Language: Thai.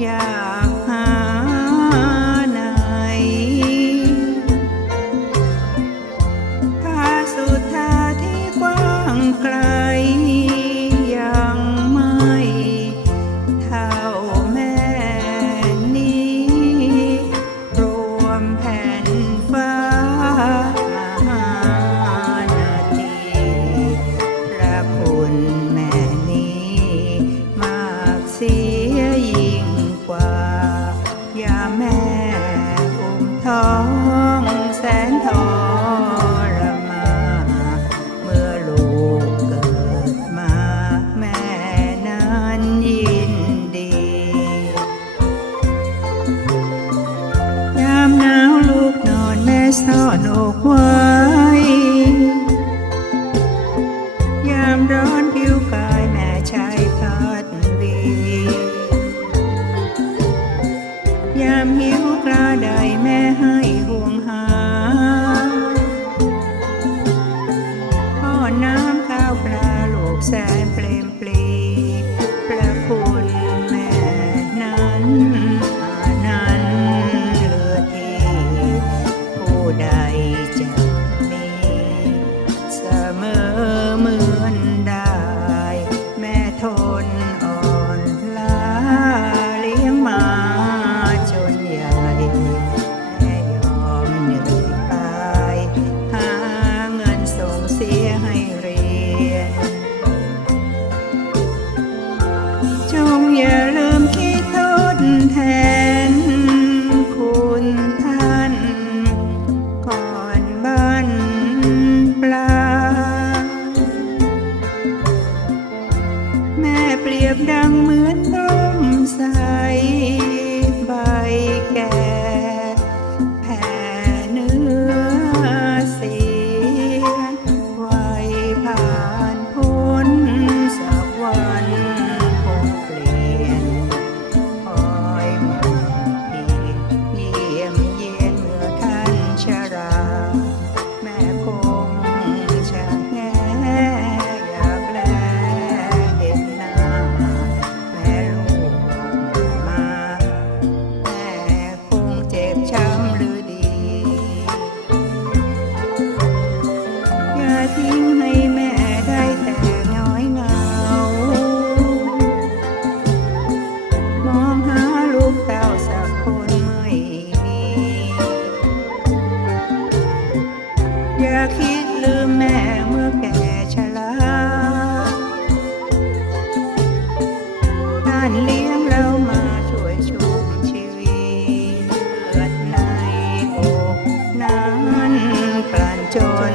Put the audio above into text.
อย่า ท้องแสนทรมา เมื่อลูกเกิดมาแม่นั้นยินดี ยามหนาวลูกนอนแม่ซ่อนอกไว้ ปรียบดังเหมือนร่มใสใบแก่ ทิ้งให้แม่ได้แต่น้อยเงามองหาลูกเต้สักคนไม่มี อย่าคิดลืมแม่เมื่อแก่ชราการเลี้ยงเรามาช่วยชุบชีวิตในอกนั้นกลั่นจน